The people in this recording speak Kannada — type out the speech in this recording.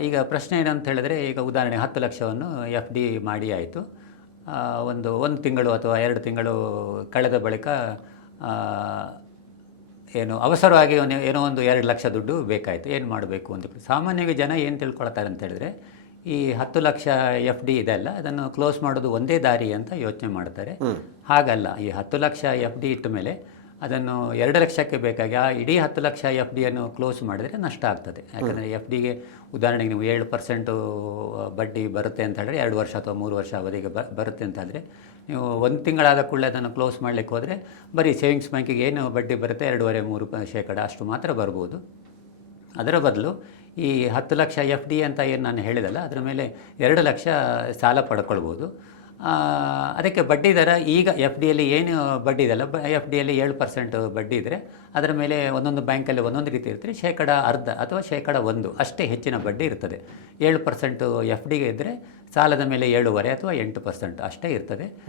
ಈಗ ಪ್ರಶ್ನೆ ಏನಂತ ಹೇಳಿದ್ರೆ ಈಗ ಉದಾಹರಣೆ ಹತ್ತು ಲಕ್ಷವನ್ನು ಎಫ್ ಡಿ ಮಾಡಿ ಆಯಿತು. ಒಂದು ಒಂದು ತಿಂಗಳು ಅಥವಾ ಎರಡು ತಿಂಗಳು ಕಳೆದ ಬಳಿಕ ಏನು ಅವಸರವಾಗಿ ಒಂದು- ಏನೋ ಒಂದು ಎರಡು ಲಕ್ಷ ದುಡ್ಡು ಬೇಕಾಯಿತು. ಏನು ಮಾಡಬೇಕು ಅಂತ ಸಾಮಾನ್ಯವಾಗಿ ಜನ ಏನು ತಿಳ್ಕೊಳ್ತಾರೆ ಅಂತ ಹೇಳಿದ್ರೆ ಈ ಹತ್ತು ಲಕ್ಷ ಎಫ್ ಡಿ ಇದೆಲ್ಲ ಅದನ್ನು ಕ್ಲೋಸ್ ಮಾಡೋದು ಒಂದೇ ದಾರಿ ಅಂತ ಯೋಚನೆ ಮಾಡ್ತಾರೆ. ಹಾಗಲ್ಲ. ಈ ಹತ್ತು ಲಕ್ಷ ಎಫ್ ಡಿ ಇಟ್ಟ ಮೇಲೆ ಅದನ್ನು ಎರಡು ಲಕ್ಷಕ್ಕೆ ಬೇಕಾಗಿ, ಆ ಇಡೀ ಹತ್ತು ಲಕ್ಷ ಎಫ್ ಡಿಯನ್ನು ಕ್ಲೋಸ್ ಮಾಡಿದರೆ ನಷ್ಟ ಆಗ್ತದೆ. ಯಾಕಂದರೆ ಎಫ್ ಡಿಗೆ ಉದಾಹರಣೆಗೆ ನೀವು ಏಳು ಪರ್ಸೆಂಟು ಬಡ್ಡಿ ಬರುತ್ತೆ ಅಂತ ಹೇಳಿದ್ರೆ ಎರಡು ವರ್ಷ ಅಥವಾ ಮೂರು ವರ್ಷ ಅವಧಿಗೆ ಬ, ಬರುತ್ತೆ ಅಂತ ಆದರೆ ನೀವು ಒಂದು ತಿಂಗಳಾದ ಕೂಡಲೇ ಅದನ್ನು ಕ್ಲೋಸ್ ಮಾಡಲಿಕ್ಕೆ ಹೋದರೆ ಬರೀ ಸೇವಿಂಗ್ಸ್ ಬ್ಯಾಂಕಿಗೆ ಏನು ಬಡ್ಡಿ ಬರುತ್ತೆ? ಎರಡೂವರೆ, ಮೂರು ಶೇಕಡ ಅಷ್ಟು ಮಾತ್ರ ಬರ್ಬೋದು. ಅದರ ಬದಲು ಈ ಹತ್ತು ಲಕ್ಷ ಎಫ್ ಡಿ ಅಂತ ಏನು ನಾನು ಹೇಳಿದಲ್ಲ, ಅದರ ಮೇಲೆ ಎರಡು ಲಕ್ಷ ಸಾಲ ಪಡ್ಕೊಳ್ಬೋದು. ಅದಕ್ಕೆ ಬಡ್ಡಿ ದರ ಈಗ ಎಫ್ ಡಿಯಲ್ಲಿ ಏನು ಬಡ್ಡಿ ಇದೆಯಲ್ಲ ಬ ಎಫ್ ಡಿಯಲ್ಲಿ ಏಳು ಪರ್ಸೆಂಟ್ ಬಡ್ಡಿ ಇದ್ದರೆ ಅದರ ಮೇಲೆ ಒಂದೊಂದು ಬ್ಯಾಂಕಲ್ಲಿ ಒಂದೊಂದು ರೀತಿ ಇರ್ತದೆ ಶೇಕಡ ಅರ್ಧ ಅಥವಾ ಶೇಕಡ ಒಂದು ಅಷ್ಟೇ ಹೆಚ್ಚಿನ ಬಡ್ಡಿ ಇರ್ತದೆ. ಏಳು ಪರ್ಸೆಂಟು ಎಫ್ ಡಿಗೆ ಇದ್ದರೆ ಸಾಲದ ಮೇಲೆ ಏಳುವರೆ ಅಥವಾ ಎಂಟು ಪರ್ಸೆಂಟ್ ಅಷ್ಟೇ ಇರ್ತದೆ.